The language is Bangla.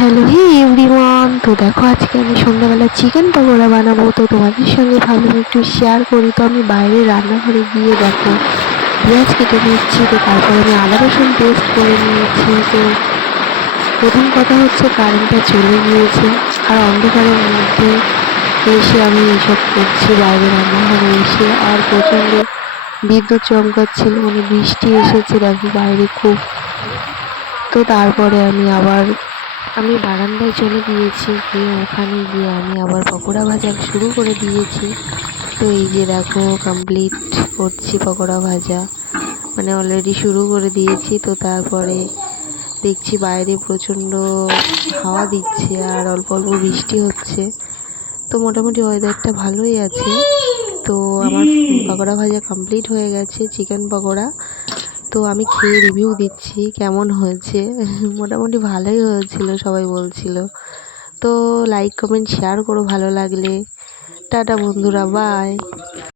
হ্যালো হে এভরিওয়ান। তো দেখো আজকে আমি সন্ধ্যাবেলা চিকেন পকোড়া বানাবো, তো তোমাদের সঙ্গে ভাবলাম একটু শেয়ার করি। তো আমি বাইরে রান্নাঘরে গিয়ে দেখো পেঁয়াজ কেটে নিচ্ছি, তো তারপর আমি আদা রসুন পেস্ট করে নিয়েছি। তো প্রথম কথা হচ্ছে কারেন্টটা চলে গিয়েছে, আর অন্ধকারের মধ্যে এসে আমি এইসব করছি বাইরে রান্নাঘরে এসে। আর প্রচণ্ড বিদ্যুৎ চমকাচ্ছিল, মানে বৃষ্টি এসেছে দেখো বাইরে খুব। তো তারপরে আমি বারান্দায় চলে গিয়েছি, গিয়ে ওখানে গিয়ে আমি আবার পকোড়া ভাজা শুরু করে দিয়েছি। তো এই যে দেখো কমপ্লিট করছি পকোড়া ভাজা, মানে অলরেডি শুরু করে দিয়েছি। তো তারপরে দেখছি বাইরে প্রচণ্ড হাওয়া দিচ্ছে আর অল্প অল্প বৃষ্টি হচ্ছে। তো মোটামুটি ওয়েদারটা ভালোই আছে। তো আমার পকোড়া ভাজা কমপ্লিট হয়ে গেছে, চিকেন পকোড়া। তো আমি খেয়ে রিভিউ দিচ্ছি কেমন হয়েছে। মোটামুটি ভালোই হয়েছিল, সবাই বলছিল। তো লাইক কমেন্ট শেয়ার করো ভালো লাগলে। টাটা বন্ধুরা, বাই।